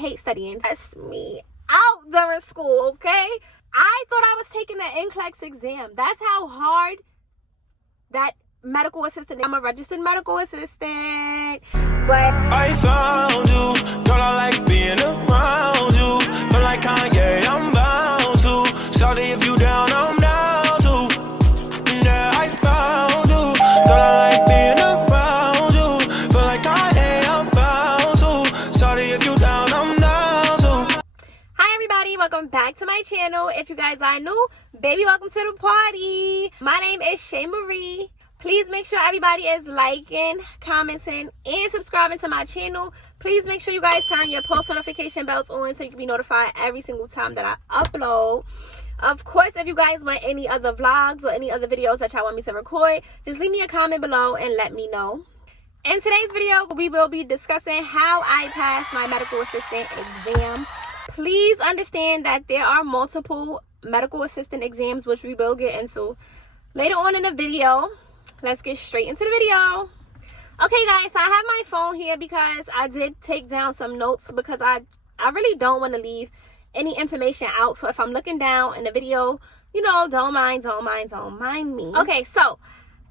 hate studying. That's me out during school, okay? I thought I was taking the NCLEX exam. That's how hard that medical assistant. I'm a registered medical assistant, but I found you, girl, I like being around you. Feel like Kanye, I'm bound to. Shawty, if you down, I'm down too. Yeah, I found you, girl, I like being around you. Feel like Kanye, I'm bound to. Shawty, if you down, I'm down too. Hi everybody, welcome back to my channel. If you guys are new, baby, welcome to the party. My name is Shay Marie. Please make sure everybody is liking, commenting, and subscribing to my channel. Please make sure you guys turn your post notification bells on so you can be notified every single time that I upload. Of course, if you guys want any other vlogs or any other videos that y'all want me to record, just leave me a comment below and let me know. In today's video, we will be discussing how I passed my medical assistant exam. Please understand that there are multiple medical assistant exams, which we will get into later on in the video. Let's get straight into the video. Okay guys, so I have my phone here because I did take down some notes because I really don't want to leave any information out. So if I'm looking down in the video, you know, don't mind me. Okay, so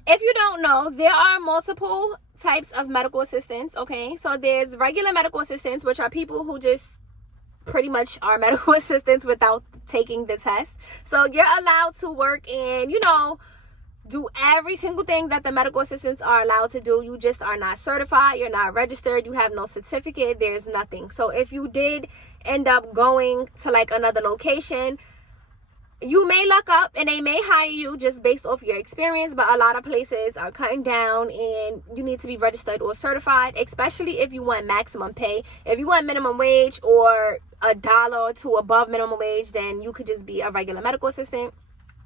if you don't know, there are multiple types of medical assistants. Okay, so there's regular medical assistants, which are people who just pretty much are medical assistants without taking the test. So you're allowed to work in, you know, do every single thing that the medical assistants are allowed to do. You just are not certified, you're not registered, you have no certificate, there's nothing. So if you did end up going to like another location, you may look up and they may hire you just based off your experience, but a lot of places are cutting down and you need to be registered or certified, especially if you want maximum pay. If you want minimum wage or $1 or $2 above minimum wage, then you could just be a regular medical assistant.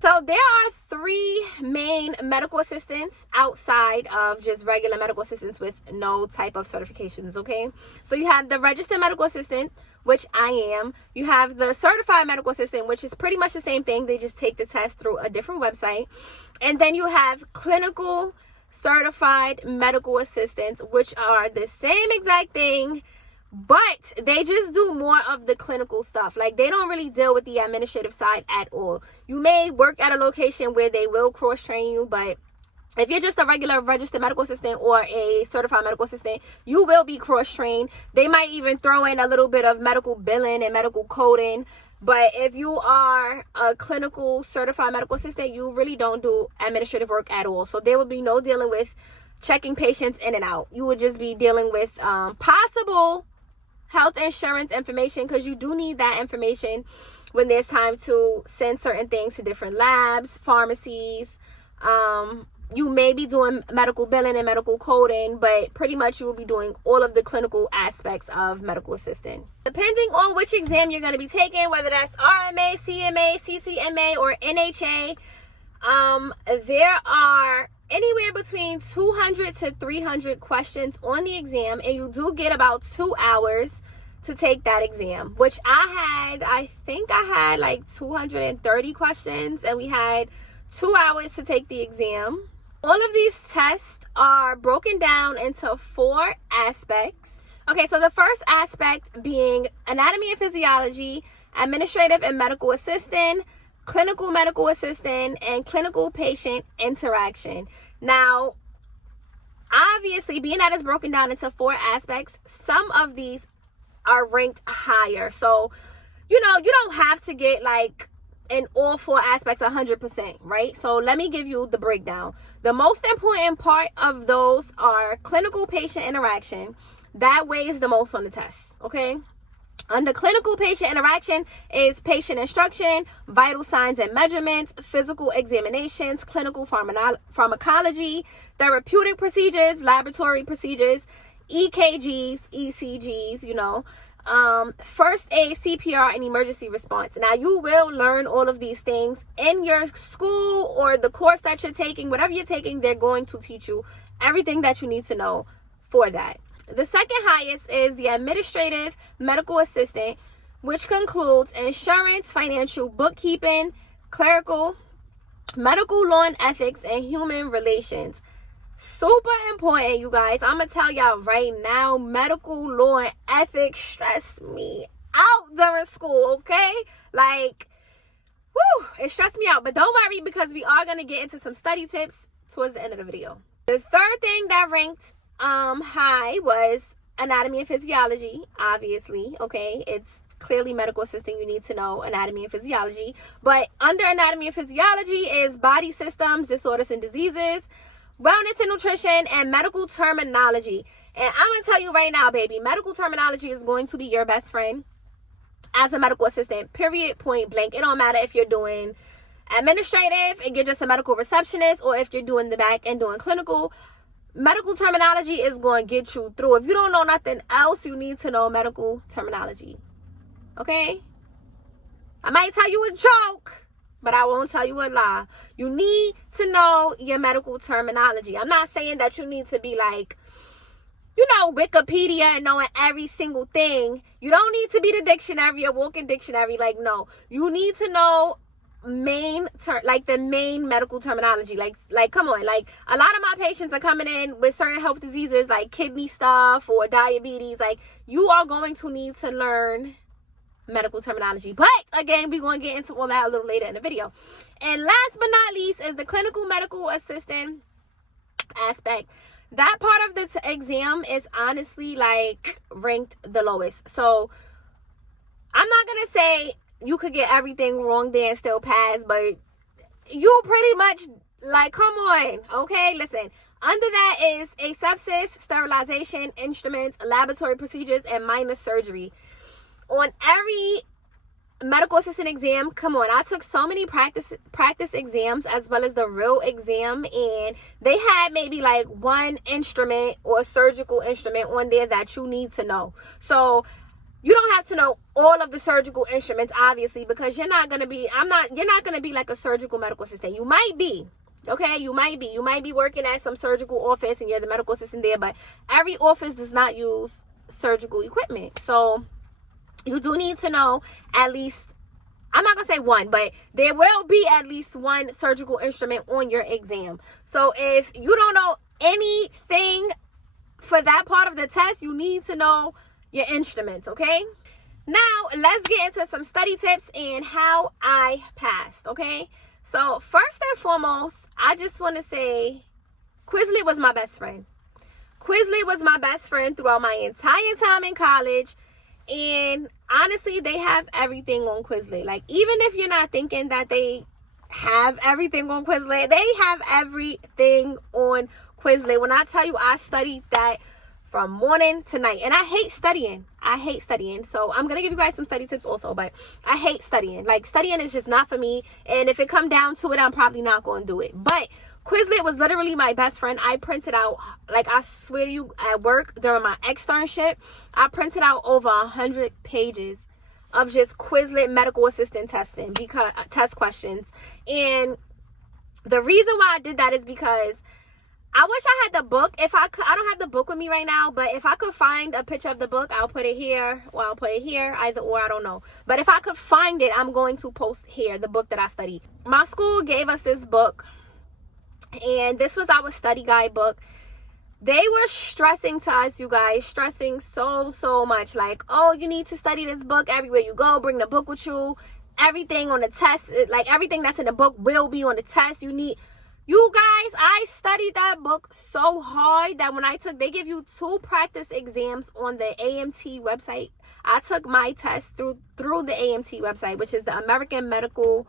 So there are three main medical assistants outside of just regular medical assistants with no type of certifications, okay? So you have the registered medical assistant, which I am. You have the certified medical assistant, which is pretty much the same thing. They just take the test through a different website. And then you have clinical certified medical assistants, which are the same exact thing, but they just do more of the clinical stuff. Like, they don't really deal with the administrative side at all. You may work at a location where they will cross-train you, but if you're just a regular registered medical assistant or a certified medical assistant, you will be cross-trained. They might even throw in a little bit of medical billing and medical coding. But if you are a clinical certified medical assistant, you really don't do administrative work at all. So there will be no dealing with checking patients in and out. You would just be dealing with possible health insurance information, because you do need that information when there's time to send certain things to different labs, pharmacies. You may be doing medical billing and medical coding, but pretty much you will be doing all of the clinical aspects of medical assistant. Depending on which exam you're going to be taking, whether that's RMA, CMA, CCMA, or NHA, there are anywhere between 200 to 300 questions on the exam, and you do get about 2 hours to take that exam, which I think I had like 230 questions, and we had 2 hours to take the exam. All of these tests are broken down into 4 aspects. Okay, so the first aspect being anatomy and physiology, administrative and medical assistant, clinical medical assistant, and clinical patient interaction. Now, obviously, being that it's broken down into 4 aspects, some of these are ranked higher. So, you know, you don't have to get like in all 4 aspects 100%, right? So let me give you the breakdown. The most important part of those are clinical patient interaction. That weighs the most on the test, okay? Under clinical patient interaction is patient instruction, vital signs and measurements, physical examinations, clinical pharmacology, therapeutic procedures, laboratory procedures, EKGs, ECGs, you know, first aid, CPR, and emergency response. Now, you will learn all of these things in your school or the course that you're taking. Whatever you're taking, they're going to teach you everything that you need to know for that. The second highest is the administrative medical assistant, which concludes insurance, financial bookkeeping, clerical, medical law and ethics, and human relations. Super important, you guys. I'm gonna tell y'all right now, medical law and ethics stressed me out during school, okay? Like, whew, it stressed me out. But don't worry, because we are gonna get into some study tips towards the end of the video. The third thing that ranked high was anatomy and physiology, obviously, okay? It's clearly medical assistant, you need to know anatomy and physiology. But under anatomy and physiology is body systems, disorders and diseases, wellness and nutrition, and medical terminology. And I'm gonna tell you right now, baby, medical terminology is going to be your best friend as a medical assistant, period, point blank. It don't matter if you're doing administrative and you're just a medical receptionist, or if you're doing the back and doing clinical. Medical terminology is going to get you through. If you don't know nothing else, you need to know medical terminology. Okay? I might tell you a joke, but I won't tell you a lie. You need to know your medical terminology. I'm not saying that you need to be like, you know, Wikipedia and knowing every single thing. You don't need to be the dictionary, a walking dictionary. Like, no. You need to know the main medical terminology. Like come on. Like, a lot of my patients are coming in with certain health diseases like kidney stuff or diabetes. Like, you are going to need to learn medical terminology. But again, we're going to get into all that a little later in the video. And last but not least is the clinical medical assistant aspect. That part of the exam is honestly like ranked the lowest. So I'm not going to say you could get everything wrong there and still pass, but you pretty much, like, come on, okay? Listen, under that is asepsis, sterilization, instruments, laboratory procedures, and minor surgery. On every medical assistant exam, come on, I took so many practice exams as well as the real exam, and they had maybe like one instrument or surgical instrument on there that you need to know. So you don't have to know all of the surgical instruments, obviously, because you're not going to be like a surgical medical assistant. You might be, okay? You might be working at some surgical office and you're the medical assistant there, but every office does not use surgical equipment. So you do need to know at least, I'm not going to say one, but there will be at least one surgical instrument on your exam. So if you don't know anything for that part of the test, you need to know your instruments, okay? Now, let's get into some study tips and how I passed, okay? So, first and foremost, I just want to say Quizlet was my best friend. Quizlet was my best friend throughout my entire time in college. And honestly, they have everything on Quizlet. Like, even if you're not thinking that they have everything on Quizlet, they have everything on Quizlet. When I tell you I studied that from morning to night, and I hate studying. So I'm gonna give you guys some study tips also, but I hate studying. Like, studying is just not for me, and if it come down to it, I'm probably not gonna do it. But Quizlet was literally my best friend. I printed out, like, I swear to you, at work during my externship, I printed out over 100 pages of just Quizlet medical assistant testing, because test questions. And the reason why I did that is because I wish I had the book. If I could, I don't have the book with me right now, but if I could find a picture of the book, I'll put it here, or I'll put it here, either or, I don't know. But if I could find it, I'm going to post here the book that I studied. My school gave us this book, and this was our study guide book. They were stressing to us, you guys, stressing so much. Like, oh, you need to study this book everywhere you go. Bring the book with you. Everything on the test, like everything that's in the book will be on the test. You guys, I studied that book so hard that when they give you 2 practice exams on the AMT website. I took my test through the AMT website, which is the American Medical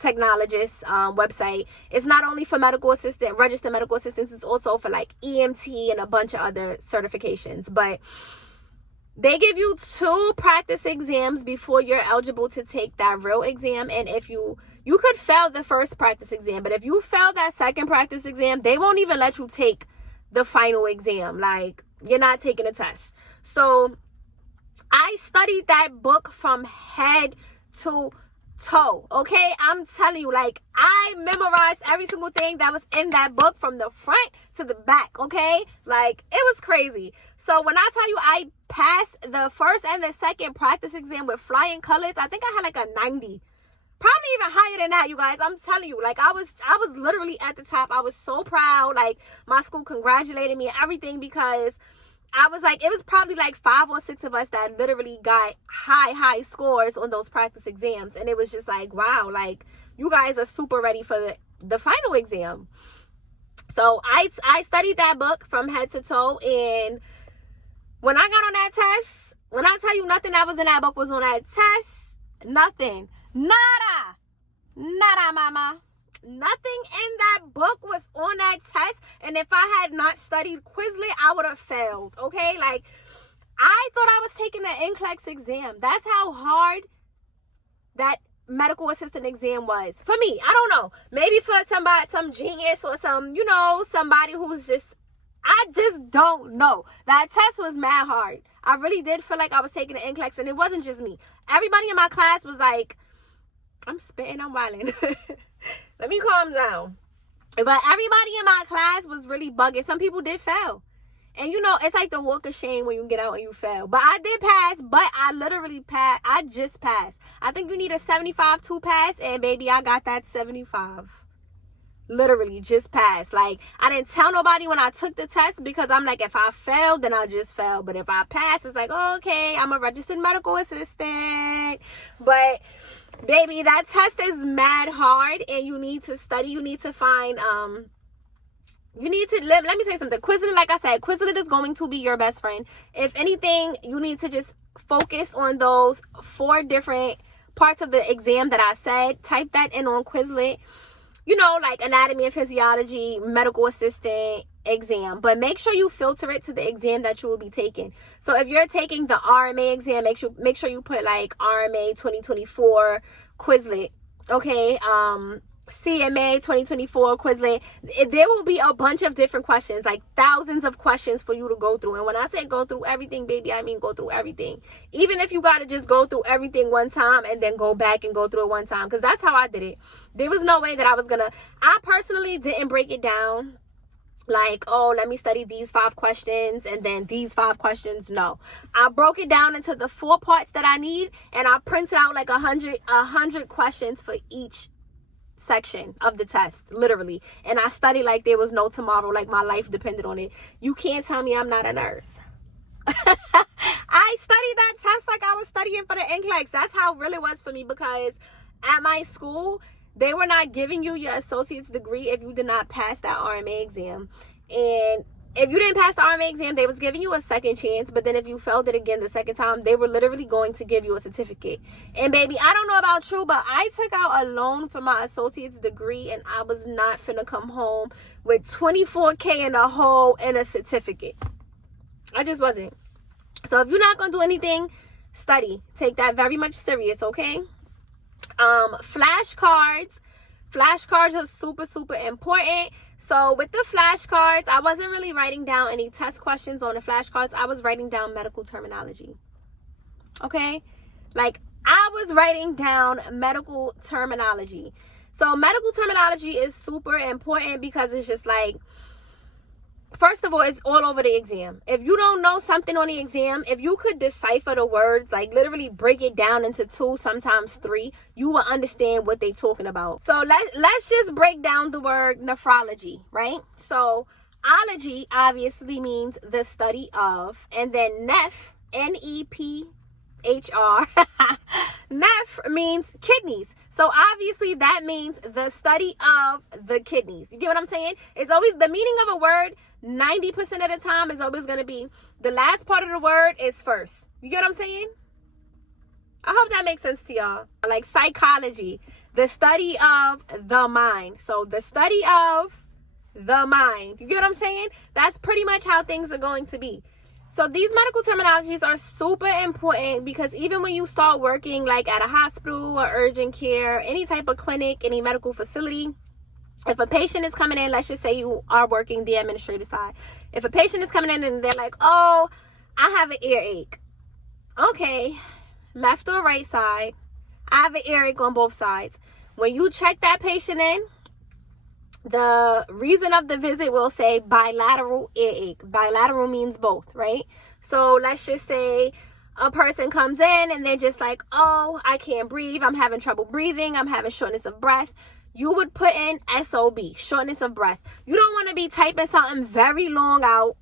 Technologists website. It's not only for medical assistant, registered medical assistants, it's also for like EMT and a bunch of other certifications. But they give you 2 practice exams before you're eligible to take that real exam. And if you could fail the first practice exam, but if you fail that second practice exam, they won't even let you take the final exam. Like, you're not taking a test. So I studied that book from head to toe, okay? I'm telling you, like, I memorized every single thing that was in that book from the front to the back, okay? Like, it was crazy. So when I tell you I passed the first and the second practice exam with flying colors, I think I had like a 90. Probably even higher than that, you guys. I'm telling you, like, I was literally at the top. I was so proud. Like, my school congratulated me and everything, because I was like, it was probably like 5 or 6 of us that literally got high scores on those practice exams. And it was just like, wow, like, you guys are super ready for the final exam. So I studied that book from head to toe. And when I got on that test, when I tell you nothing that was in that book was on that test, nothing. Nada, mama. Nothing in that book was on that test. And if I had not studied Quizlet, I would have failed. Okay, like, I thought I was taking the NCLEX exam. That's how hard that medical assistant exam was for me. I don't know, maybe for somebody, some genius, or some, you know, somebody who's just, I just don't know. That test was mad hard. I really did feel like I was taking the NCLEX, and it wasn't just me. Everybody in my class was like, I'm spitting, I'm wilding. Let me calm down. But everybody in my class was really bugging. Some people did fail. And, you know, it's like the walk of shame when you get out and you fail. But I did pass, but I literally passed. I just passed. I think you need a 75 to pass, and baby, I got that 75. Literally just passed. Like, I didn't tell nobody when I took the test, because I'm like, if I failed, then I just failed. But if I pass, it's like, oh, okay, I'm a registered medical assistant. But baby, that test is mad hard, and you need to study. You need to find, you need to live. Let me say something. Quizlet, like I said, Quizlet is going to be your best friend. If anything, you need to just focus on those 4 different parts of the exam that I said. Type that in on Quizlet. You know, like anatomy and physiology, medical assistant exam. But make sure you filter it to the exam that you will be taking. So if you're taking the RMA exam, make sure you put like RMA 2024 Quizlet. Okay, CMA 2024 Quizlet. There will be a bunch of different questions, like thousands of questions for you to go through. And when I say go through everything, baby, I mean go through everything. Even if you got to just go through everything one time and then go back and go through it one time, because that's how I did it. There was no way that I personally didn't break it down like, oh, let me study these 5 questions and then these 5 questions. No, I broke it down into the 4 parts that I need, and I printed out like 100 questions for each section of the test, literally. And I studied like there was no tomorrow, like my life depended on it. You can't tell me I'm not a nurse. I studied that test like I was studying for the NCLEX. That's how it really was for me, because at my school, they were not giving you your associate's degree if you did not pass that RMA exam. And if you didn't pass the RMA exam, they was giving you a second chance. But then if you failed it again the second time, they were literally going to give you a certificate. And baby, I don't know about you, but I took out a loan for my associate's degree, and I was not finna come home with $24K in a hole and a certificate. I just wasn't. So if you're not gonna do anything, study. Take that very much serious, okay? Flashcards are super important. So with the flashcards, I wasn't really writing down any test questions on the flashcards. I was writing down medical terminology. Okay, like I was writing down medical terminology. So medical terminology is super important, because it's just like, first of all, it's all over the exam. If you don't know something on the exam, if you could decipher the words, like literally break it down into 2, sometimes 3, you will understand what they're talking about. So let's just break down the word nephrology, right? So ology obviously means the study of, and then neph, N-E-P-H-R, neph means kidneys. So obviously that means the study of the kidneys. You get what I'm saying? It's always the meaning of a word. 90% of the time is always going to be the last part of the word is first. You get what I'm saying? I hope that makes sense to y'all. Like psychology, the study of the mind. So the study of the mind. You get what I'm saying? That's pretty much how things are going to be. So these medical terminologies are super important, because even when you start working like at a hospital or urgent care, any type of clinic, any medical facility, if a patient is coming in, let's just say you are working the administrative side. If a patient is coming in and they're like, oh, I have an earache. Okay, left or right side, I have an earache on both sides. When you check that patient in, the reason of the visit will say bilateral earache. Bilateral means both, right? So let's just say a person comes in and they're just like, oh, I can't breathe, I'm having trouble breathing, I'm having shortness of breath, you would put in SOB, shortness of breath. You don't want to be typing something very long out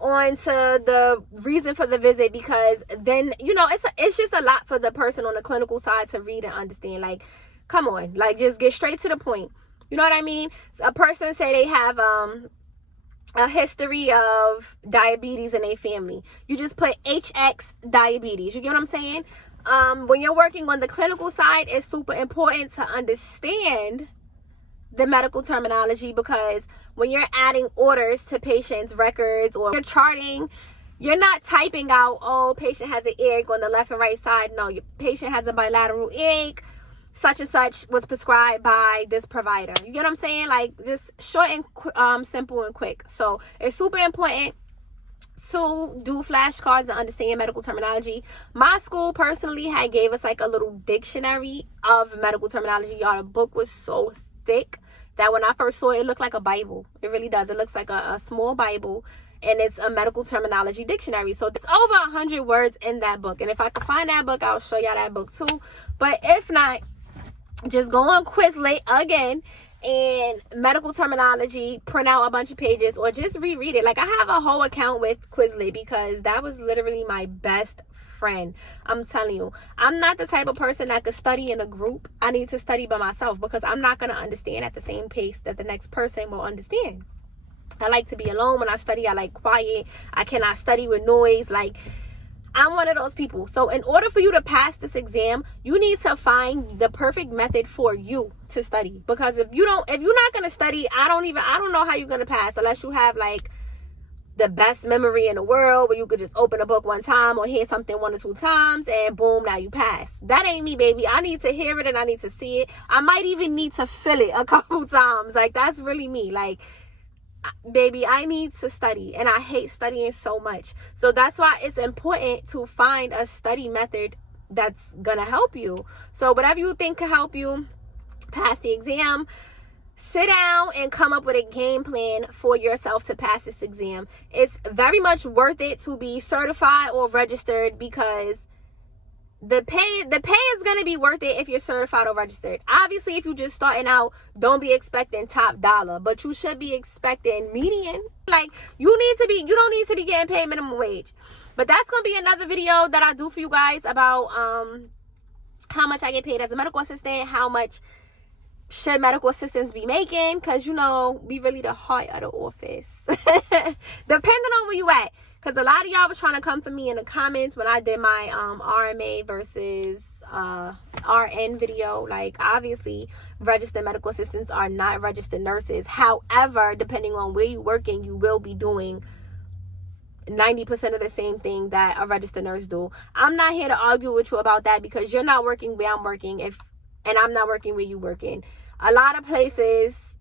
onto the reason for the visit, because then, you know, it's just a lot for the person on the clinical side to read and understand. Like, come on, like, just get straight to the point. You know what I mean? A person say they have a history of diabetes in their family. You just put HX diabetes. You get what I'm saying? When you're working on the clinical side, it's super important to understand the medical terminology, because when you're adding orders to patients' records or you're charting, you're not typing out, oh, patient has an earache on the left and right side. No, your patient has a bilateral earache, such and such was prescribed by this provider. You get what I'm saying? Like, just short and simple and quick. So it's super important to do flashcards and understand medical terminology. My school personally had gave us like a little dictionary of medical terminology. Y'all, the book was so thick that when I first saw it, it looked like a Bible. It really does. It looks like a small Bible, and it's a medical terminology dictionary. So it's over 100 words in that book. And if I could find that book, I'll show y'all that book too. But if not, just go on Quizlet again and medical terminology, print out a bunch of pages, or just reread it. Like, I have a whole account with Quizlet because that was literally my best friend. I'm telling you, I'm not the type of person that could study in a group. I need to study by myself because I'm not going to understand at the same pace that the next person will understand. I like to be alone when I study. I like quiet. I cannot study with noise. Like, I'm one of those people. So in order for you to pass this exam, you need to find the perfect method for you to study. Because if you're not going to study, I don't know how you're going to pass unless you have like the best memory in the world, where you could just open a book one time or hear something 1 or 2 times and boom, now you pass. That ain't me, baby. I need to hear it and I need to see it. I might even need to feel it a couple times. Like, that's really me. Like, baby, I need to study, and I hate studying so much. So that's why it's important to find a study method that's gonna help you. So whatever you think can help you pass the exam, sit down and come up with a game plan for yourself to pass this exam. It's very much worth it to be certified or registered, because the pay is going to be worth it if you're certified or registered. Obviously, if you're just starting out, don't be expecting top dollar, but you should be expecting median. Like, you don't need to be getting paid minimum wage. But that's going to be another video that I do for you guys about how much I get paid as a medical assistant, how much should medical assistants be making, because, you know, we really the heart of the office. Depending on where you at. Because a lot of y'all was trying to come for me in the comments when I did my RMA versus RN video. Like, obviously, registered medical assistants are not registered nurses. However, depending on where you're working, you will be doing 90% of the same thing that a registered nurse do. I'm not here to argue with you about that, because you're not working where I'm working, and I'm not working where you working. A lot of places,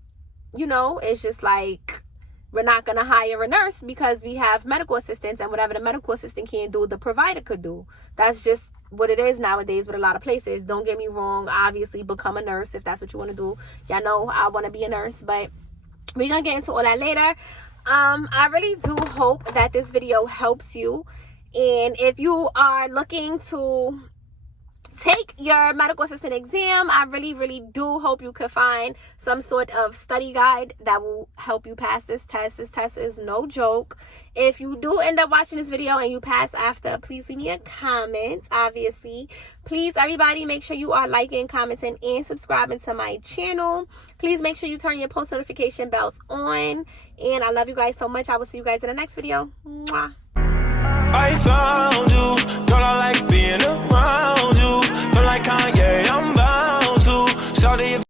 you know, it's just like, we're not going to hire a nurse because we have medical assistants, and whatever the medical assistant can't do, the provider could do. That's just what it is nowadays with a lot of places. Don't get me wrong. Obviously, become a nurse if that's what you want to do. Y'all know I want to be a nurse, but we're going to get into all that later. I really do hope that this video helps you. And if you are looking to take your medical assistant exam, I really do hope you could find some sort of study guide that will help you pass this test. This test is no joke. If you do end up watching this video and you pass after, please leave me a comment. Obviously, please, everybody, make sure you are liking, commenting, and subscribing to my channel. Please make sure you turn your post notification bells on, and I love you guys so much. I will see you guys in the next video. Mwah. I found you, girl, I like being around you. Feel like Kanye, I'm bound to. Shawty,